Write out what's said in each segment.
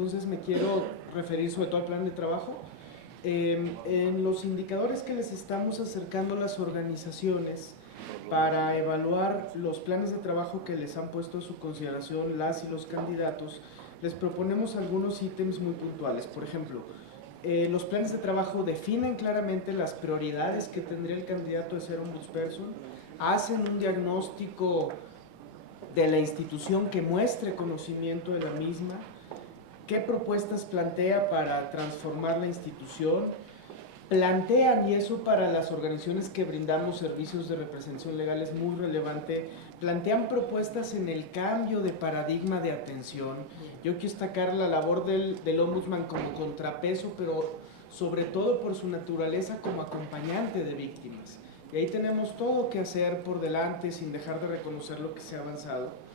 Entonces me quiero referir sobre todo al plan de trabajo. En los indicadores que les estamos acercando a las organizaciones para evaluar los planes de trabajo que les han puesto a su consideración las y los candidatos, les proponemos algunos ítems muy puntuales. Por ejemplo, los planes de trabajo definen claramente las prioridades que tendría el candidato de ser ombudsperson, hacen un diagnóstico de la institución que muestre conocimiento de la misma, qué propuestas plantea para transformar la institución, plantean, y eso para las organizaciones que brindamos servicios de representación legal es muy relevante, plantean propuestas en el cambio de paradigma de atención. Yo quiero destacar la labor del ombudsman como contrapeso, pero sobre todo por su naturaleza como acompañante de víctimas. Y ahí tenemos todo que hacer por delante sin dejar de reconocer lo que se ha avanzado.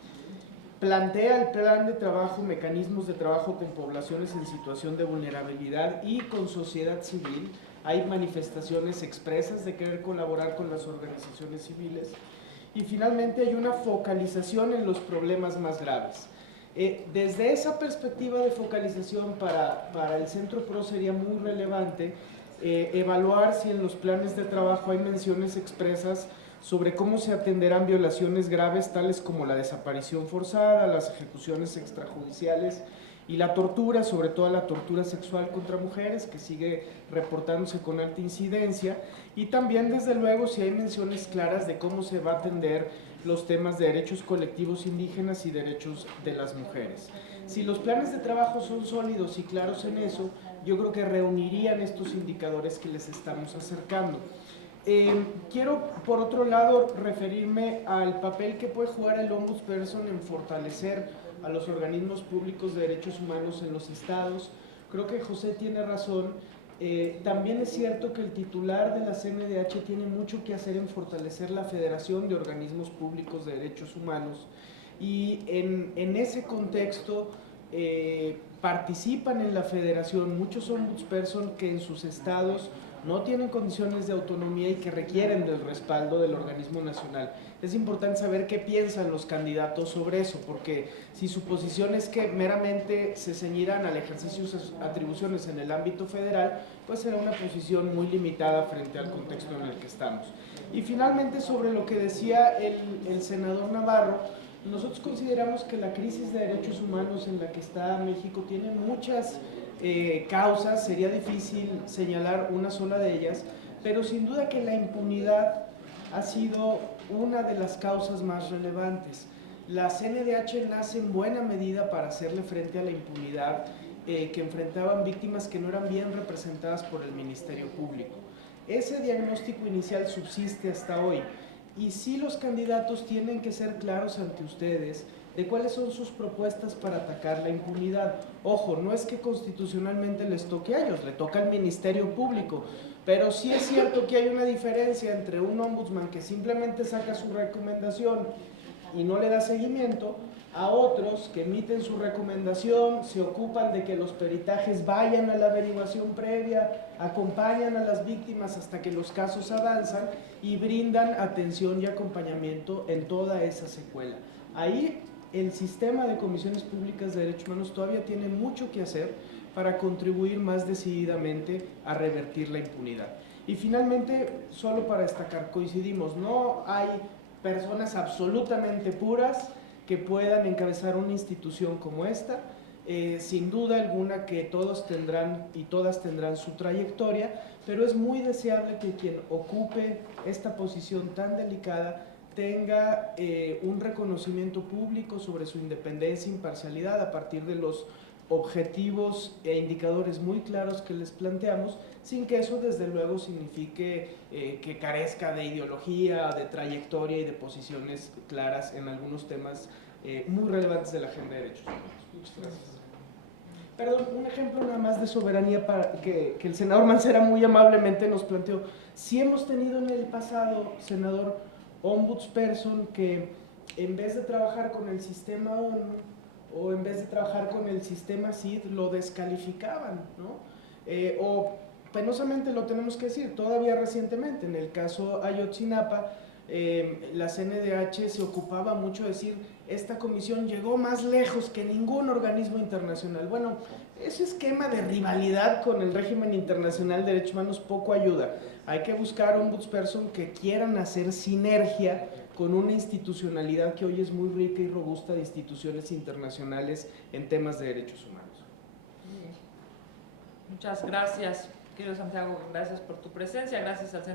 Plantea el plan de trabajo mecanismos de trabajo con poblaciones en situación de vulnerabilidad y con sociedad civil. Hay manifestaciones expresas de querer colaborar con las organizaciones civiles. Y finalmente hay una focalización en los problemas más graves. Desde esa perspectiva de focalización para el Centro PRO sería muy relevante evaluar si en los planes de trabajo hay menciones expresas sobre cómo se atenderán violaciones graves tales como la desaparición forzada, las ejecuciones extrajudiciales y la tortura, sobre todo la tortura sexual contra mujeres, que sigue reportándose con alta incidencia, y también desde luego si hay menciones claras de cómo se va a atender los temas de derechos colectivos indígenas y derechos de las mujeres. Si los planes de trabajo son sólidos y claros en eso, yo creo que reunirían estos indicadores que les estamos acercando. Quiero, por otro lado, referirme al papel que puede jugar el ombudsperson en fortalecer a los organismos públicos de derechos humanos en los estados. Creo que José tiene razón. También es cierto que el titular de la CNDH tiene mucho que hacer en fortalecer la Federación de Organismos Públicos de Derechos Humanos, y en ese contexto participan en la federación muchos ombudsperson que en sus estados no tienen condiciones de autonomía y que requieren del respaldo del organismo nacional. Es importante saber qué piensan los candidatos sobre eso, porque si su posición es que meramente se ceñirán al ejercicio de sus atribuciones en el ámbito federal, pues será una posición muy limitada frente al contexto en el que estamos. Y finalmente, sobre lo que decía el senador Navarro, nosotros consideramos que la crisis de derechos humanos en la que está México tiene muchas causas, sería difícil señalar una sola de ellas, pero sin duda que la impunidad ha sido una de las causas más relevantes. La CNDH nace en buena medida para hacerle frente a la impunidad que enfrentaban víctimas que no eran bien representadas por el Ministerio Público. Ese diagnóstico inicial subsiste hasta hoy, y sí los candidatos tienen que ser claros ante ustedes de cuáles son sus propuestas para atacar la impunidad. Ojo, no es que constitucionalmente les toque a ellos, le toca al Ministerio Público, pero sí es cierto que hay una diferencia entre un ombudsman que simplemente saca su recomendación y no le da seguimiento, a otros que emiten su recomendación, se ocupan de que los peritajes vayan a la averiguación previa, acompañan a las víctimas hasta que los casos avanzan y brindan atención y acompañamiento en toda esa secuela. Ahí el sistema de comisiones públicas de derechos humanos todavía tiene mucho que hacer para contribuir más decididamente a revertir la impunidad. Y finalmente, solo para destacar, coincidimos, no hay personas absolutamente puras que puedan encabezar una institución como esta. Sin duda alguna que todos tendrán y todas tendrán su trayectoria, pero es muy deseable que quien ocupe esta posición tan delicada tenga un reconocimiento público sobre su independencia e imparcialidad a partir de los objetivos e indicadores muy claros que les planteamos, sin que eso desde luego signifique que carezca de ideología, de trayectoria y de posiciones claras en algunos temas muy relevantes de la agenda de derechos humanos. Muchas gracias. Perdón, un ejemplo nada más de soberanía para que el senador Mancera muy amablemente nos planteó. Si hemos tenido en el pasado, senador, ombudsperson que en vez de trabajar con el sistema ONU o en vez de trabajar con el sistema CID, lo descalificaban, ¿no? O penosamente lo tenemos que decir, todavía recientemente, en el caso Ayotzinapa, la CNDH se ocupaba mucho de decir esta comisión llegó más lejos que ningún organismo internacional. Bueno, ese esquema de rivalidad con el régimen internacional de derechos humanos poco ayuda. Hay que buscar ombudsperson que quieran hacer sinergia con una institucionalidad que hoy es muy rica y robusta de instituciones internacionales en temas de derechos humanos. Muchas gracias, querido Santiago, gracias por tu presencia, gracias al Centro